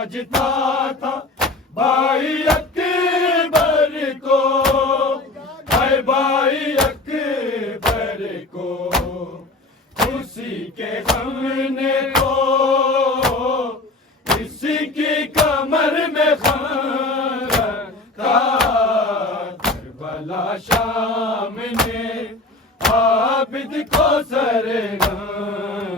سمجھتا تھا بھائی اکبر کو ہے بھائی اکبر کو۔ اسی کے غم نے تو، اسی کی کمر میں خان کا کربلا شام نے عابد کو سر رکھا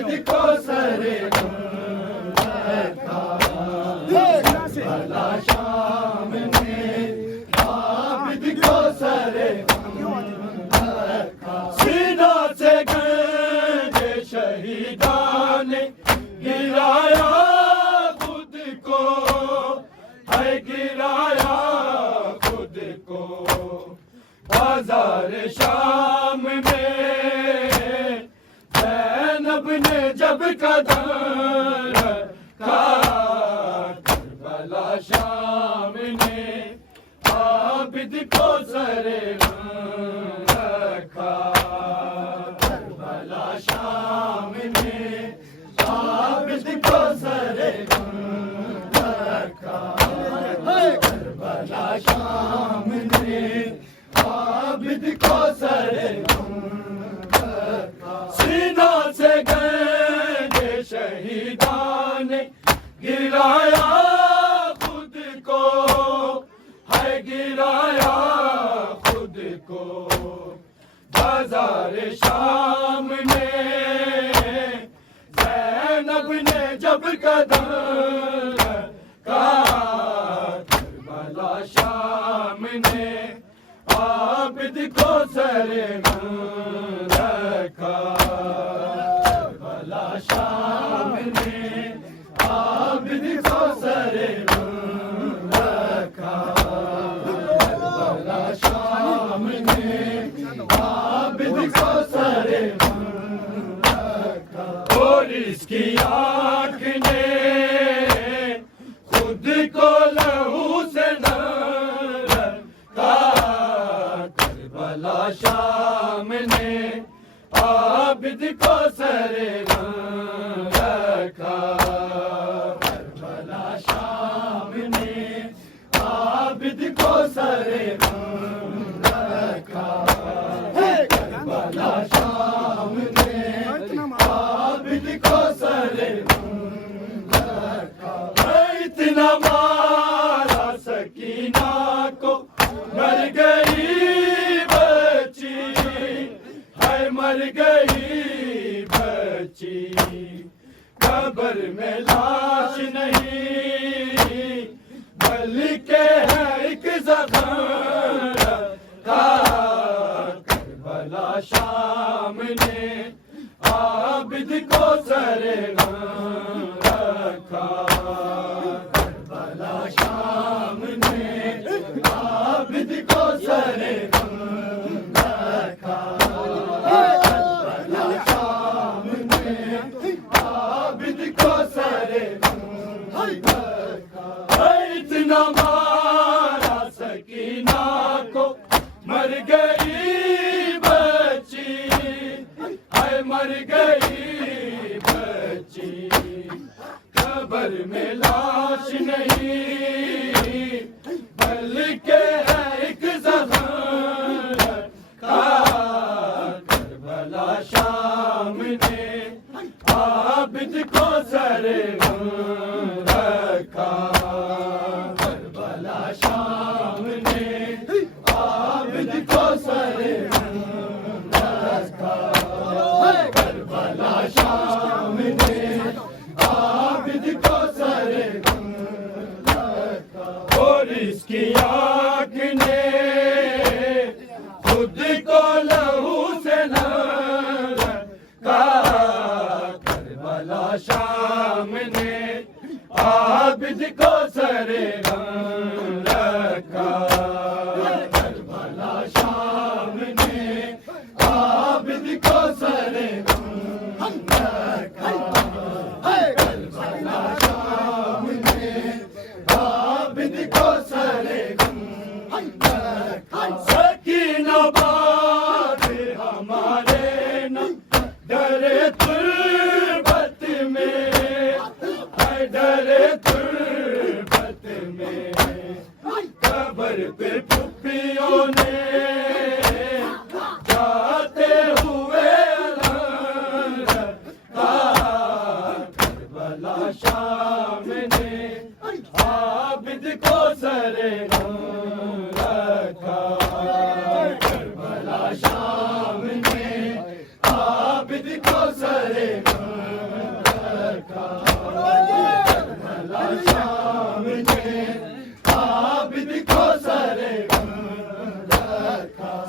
عابد کو سر نے جب قدم رکھا کربلا شام نے عابد کو سر رکھا کربلا شام نے عابد کو سر رکھا کربلا شام نے عابد گرایا خود کو، ہے گرایا خود کو۔ بازار شام میں زینب نے جب قدم کا کربلا شام نے، عابد کو سر اور اس کی آنکھ نے خود کو لہو سے کربلا شام نے عابد کو سرے قبر میں لاش نہیں بلکہ ہے ایک زخم کا کربلا شام نے عابد کو سرے گا اتنا مارا سکینہ کو مر گئی بچی۔ ہے مر گئی بچی۔ قبر میں لاش نہیں، بلکہ ہے ایک زخم کا کربلا شام نے عابد کو سر رکھا۔ اور کی آنکھ نے خود کو لہو سے کا کربلا شام نے عابد کو سر رکھا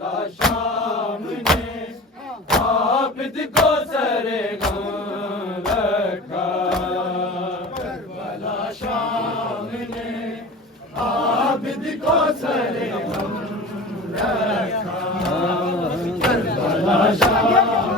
والا شام نے عابد کو سر گم رکھا۔ کربلا شام نے کو سر رکھا۔ کربلا شام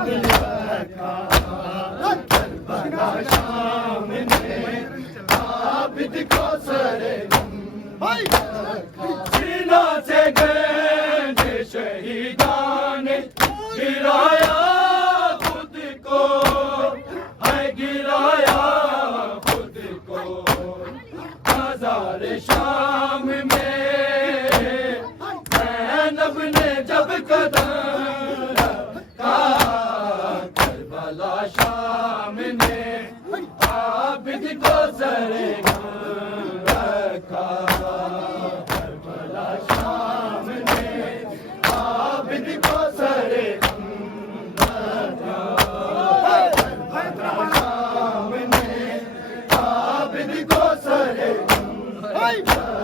জয়